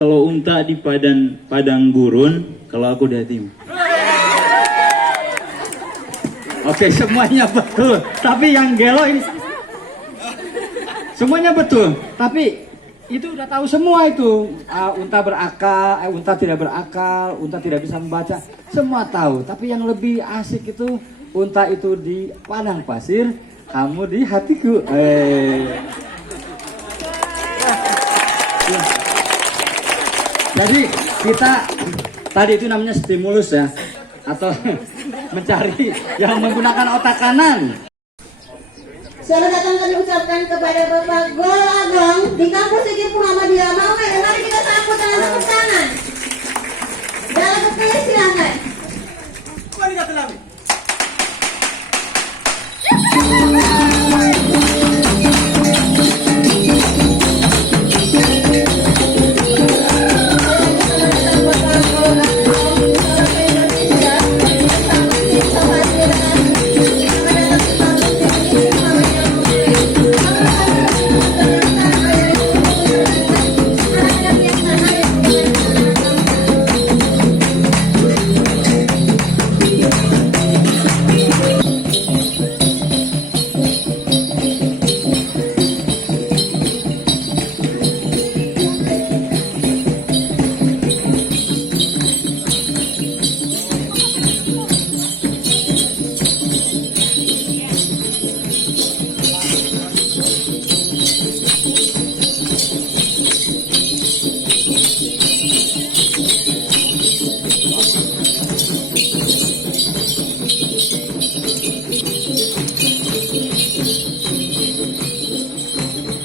Kalau unta di padang gurun, kalau aku di Hatim. Oke, semuanya betul. Tapi yang gelo ini semuanya betul. Tapi itu udah tahu semua itu. Unta berakal, unta tidak berakal, unta tidak bisa membaca. Semua tahu. Tapi yang lebih asik itu unta itu di padang pasir, kamu di hatiku. Jadi kita tadi itu namanya stimulus ya, atau mencari yang menggunakan otak kanan. Selamat datang kami ucapkan kepada Bapak Gol Agong di kampus IKIP Muhammadiyah Maumere. Mari kita sambut dengan tepuk tangan. Dalam terpilih silakan. Mari kita tenang.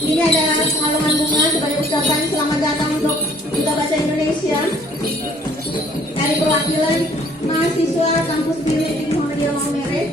Ini adalah pengalungan bunga sebagai ucapan selamat datang untuk Duta Bahasa Indonesia dari perwakilan mahasiswa kampus IKIP Muhammadiyah Maumere.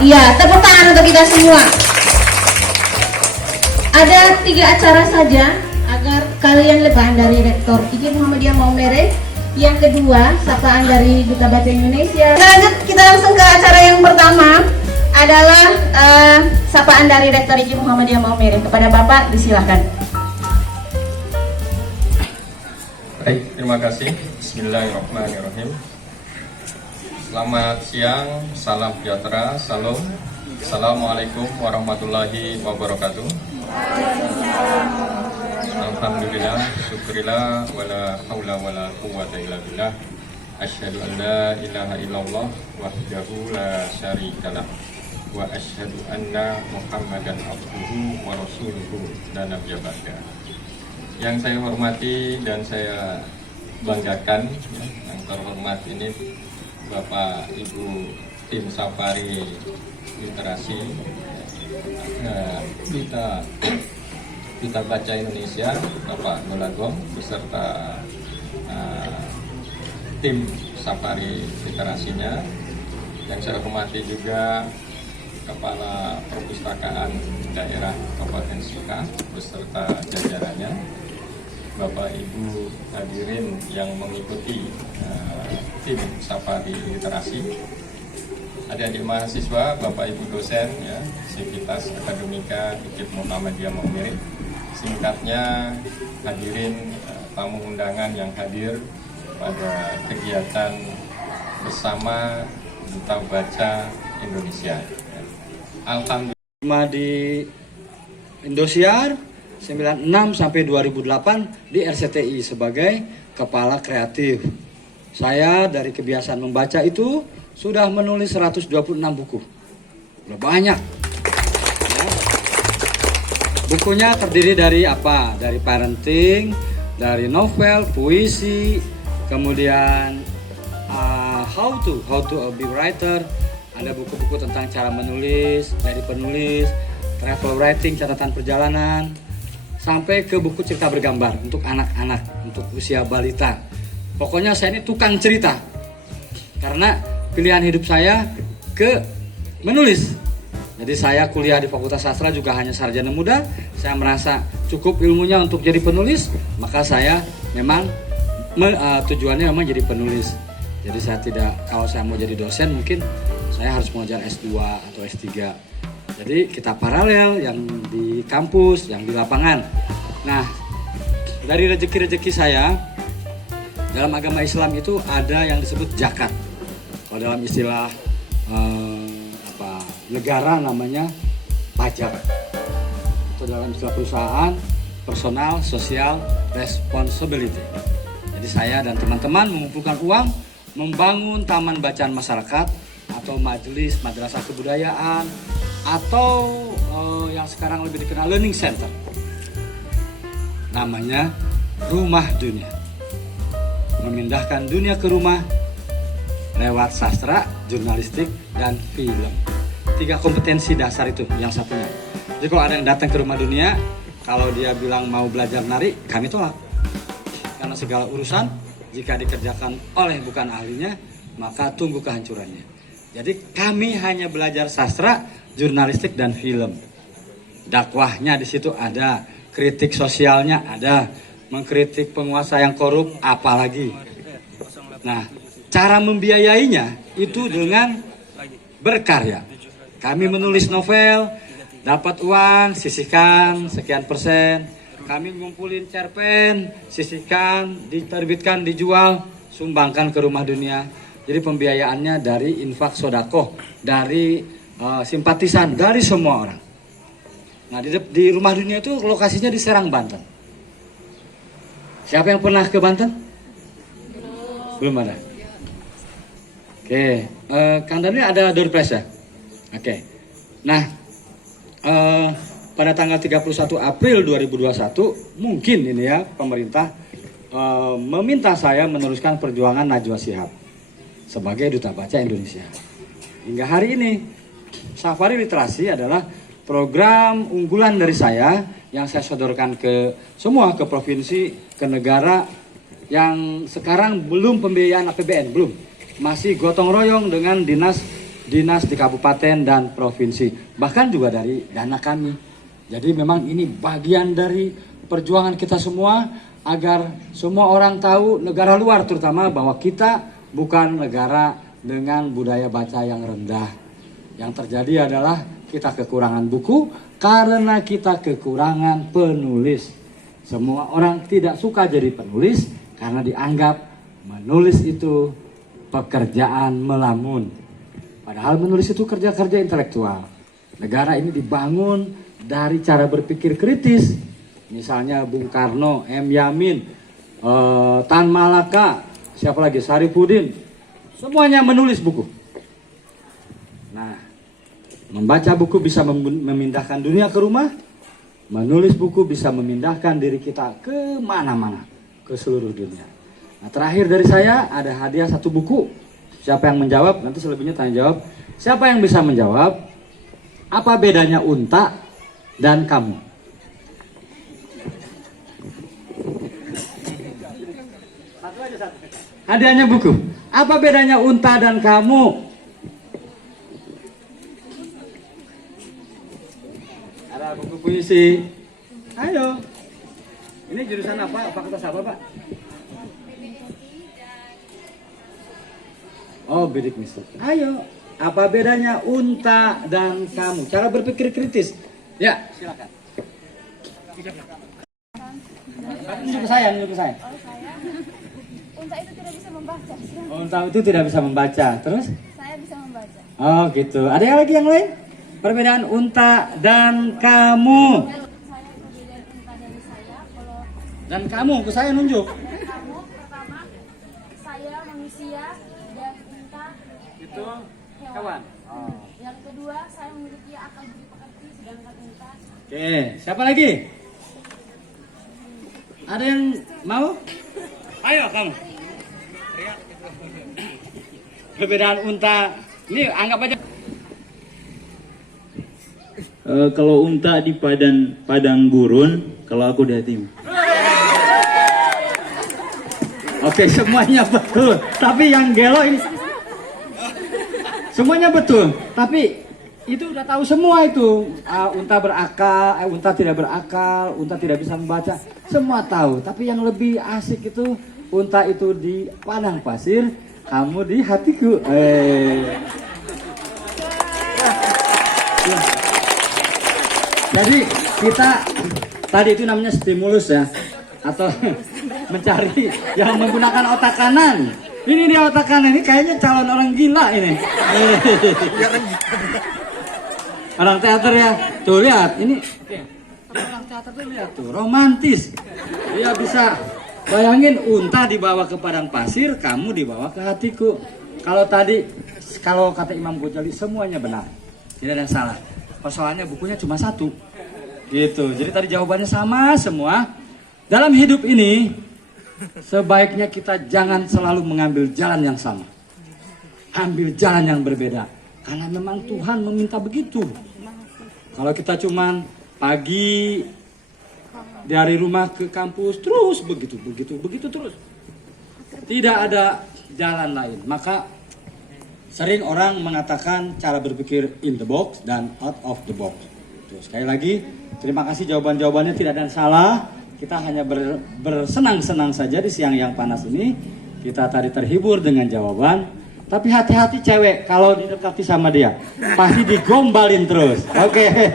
Iya, tepuk tangan untuk kita semua. Ada 3 acara saja agar kalian lebaran dari Rektor IKIP Muhammadiyah Maumere. Yang kedua, sapaan dari Duta Bahasa Indonesia. Lanjut, kita langsung ke acara yang pertama adalah sapaan dari Rektor IKIP Muhammadiyah Maumere. Kepada Bapak, disilahkan. Baik, terima kasih. Bismillahirrahmanirrahim. Selamat siang, salam sejahtera, salam. Assalamualaikum warahmatullahi wabarakatuh. Alhamdulillah, syukurillah, wala haula wala quwwata illa billah. Asyhadu an la ilaha illallah wahdahu la syarikalah wa asyhadu anna Muhammadan abduhu wa rasuluhu la nabiyya ba'da. Yang saya hormati dan saya banggakan, yang terhormat ini Bapak Ibu tim Safari Literasi, Duta Baca Indonesia Bapak Gol Agong beserta tim Safari Literasinya. Yang saya hormati juga Kepala Perpustakaan Daerah Kabupaten Sika beserta jajarannya, Bapak Ibu hadirin yang mengikuti tim Safari Literasi, adik-adik mahasiswa, Bapak Ibu dosen ya, Sivitas Akademika IKIP Muhammadiyah Maumere, singkatnya hadirin tamu undangan yang hadir pada kegiatan bersama Duta Baca Indonesia. Alhamdulillah di Indosiar 96 sampai 2008 di RCTI sebagai kepala kreatif. Saya dari kebiasaan membaca itu sudah menulis 126 buku. Udah banyak. Ya. Bukunya terdiri dari apa? Dari parenting, dari novel, puisi, kemudian how to be writer, Ada buku-buku tentang cara menulis, dari penulis, travel writing, catatan perjalanan, sampai ke buku cerita bergambar untuk anak-anak, untuk usia balita. Pokoknya saya ini tukang cerita. Karena pilihan hidup saya ke menulis. Jadi saya kuliah di Fakultas Sastra juga hanya sarjana muda. Saya merasa cukup ilmunya untuk jadi penulis, maka saya memang tujuannya memang jadi penulis. Jadi saya tidak, kalau saya mau jadi dosen mungkin saya harus mengajar S2 atau S3. Jadi kita paralel yang di kampus, yang di lapangan. Nah, dari rezeki-rezeki saya dalam agama Islam itu ada yang disebut zakat. Kalau dalam istilah negara namanya pajak. Atau dalam istilah perusahaan personal social responsibility. Jadi saya dan teman-teman mengumpulkan uang membangun taman bacaan masyarakat atau majelis madrasah kebudayaan atau yang sekarang lebih dikenal learning center. Namanya Rumah Dunia. Memindahkan dunia ke rumah lewat sastra, jurnalistik, dan film. 3 kompetensi dasar itu yang satunya. Jadi kalau ada yang datang ke Rumah Dunia, kalau dia bilang mau belajar nari, kami tolak. Karena segala urusan jika dikerjakan oleh bukan ahlinya, maka tunggu kehancurannya. Jadi kami hanya belajar sastra, jurnalistik, dan film. Dakwahnya di situ ada, kritik sosialnya ada, mengkritik penguasa yang korup apalagi. Nah, cara membiayainya itu dengan berkarya. Kami menulis novel, dapat uang, sisihkan sekian persen. Kami ngumpulin cerpen, sisihkan, diterbitkan, dijual, sumbangkan ke Rumah Dunia. Jadi pembiayaannya dari infak sodakoh, dari simpatisan, dari semua orang. Nah, di Rumah Dunia itu lokasinya di Serang, Banten. Siapa yang pernah ke Banten? Belum ada. Oke, Kang Daniel ada door prize ya? Oke. Nah, pada tanggal 31 April 2021 mungkin ini ya pemerintah meminta saya meneruskan perjuangan Najwa Shihab sebagai Duta Baca Indonesia. Hingga hari ini Safari Literasi adalah program unggulan dari saya yang saya sodorkan ke semua, ke provinsi, ke negara yang sekarang belum pembiayaan APBN, belum. Masih gotong royong dengan dinas di kabupaten dan provinsi, bahkan juga dari dana kami. Jadi memang ini bagian dari perjuangan kita semua agar semua orang tahu, negara luar terutama, bahwa kita bukan negara dengan budaya baca yang rendah. Yang terjadi adalah kita kekurangan buku karena kita kekurangan penulis. Semua orang tidak suka jadi penulis karena dianggap menulis itu pekerjaan melamun. Padahal menulis itu kerja-kerja intelektual. Negara ini dibangun dari cara berpikir kritis. Misalnya Bung Karno, M. Yamin, Tan Malaka, siapa lagi, Sarifudin. Semuanya menulis buku. Nah, membaca buku bisa memindahkan dunia ke rumah. Menulis buku bisa memindahkan diri kita ke mana-mana, ke seluruh dunia. Nah, terakhir dari saya ada hadiah 1 buku. Siapa yang menjawab? Nanti selebihnya tanya jawab. Siapa yang bisa menjawab? Apa bedanya unta dan kamu? Hadiahnya buku. Apa bedanya unta dan kamu? Ada buku puisi. Ayo. Ini jurusan apa? Fakultas apa, Pak? Oh, bidik misi. Ayo, apa bedanya unta dan kamu? Cara berpikir kritis. Ya, silakan. Tunjuk ke saya. Oh, saya. Unta itu tidak bisa membaca. Unta itu tidak bisa membaca. Terus? Saya bisa membaca. Oh, gitu. Ada yang lagi yang lain? Perbedaan unta dan kamu. Saya perbedaan unta dari saya. Kalau Dan kamu, ke saya nunjuk. kamu pertama, saya manusia dan unta Itu hewan. kawan. Oh. Yang kedua, saya memiliki akal budi pekerti, sedangkan unta. Oke, siapa lagi? Ada yang mau? Ayo kamu. Perbedaan unta. Ini anggap aja Kalau unta di padang gurun, kalau aku di hatimu. Oke, semuanya betul. Tapi yang gelo ini semuanya betul. Tapi itu udah tahu semua itu. Unta berakal, unta tidak berakal, unta tidak bisa membaca. Semua tahu. Tapi yang lebih asik itu unta itu di padang pasir, kamu di hatiku. Jadi kita tadi itu namanya stimulus ya, atau mencari yang menggunakan otak kanan. Ini dia otak kanan, ini kayaknya calon orang gila ini. Orang teater ya, tuh lihat ini. Orang teater tuh lihat tuh, romantis. Dia bisa bayangin unta dibawa ke padang pasir, kamu dibawa ke hatiku. Kalau tadi, kalau kata Imam Ghazali semuanya benar, tidak ada yang salah. Persoalannya bukunya cuma satu, gitu. Jadi tadi jawabannya sama semua. Dalam hidup ini sebaiknya kita jangan selalu mengambil jalan yang sama, ambil jalan yang berbeda, karena memang Tuhan meminta begitu. Kalau kita cuman pagi dari rumah ke kampus terus begitu terus, tidak ada jalan lain. Maka sering orang mengatakan cara berpikir in the box dan out of the box. Terus sekali lagi terima kasih, jawabannya tidak ada yang salah. Kita hanya bersenang-senang saja di siang yang panas ini. Kita tadi terhibur dengan jawaban. Tapi hati-hati cewek kalau didekati sama dia, pasti digombalin terus. Oke.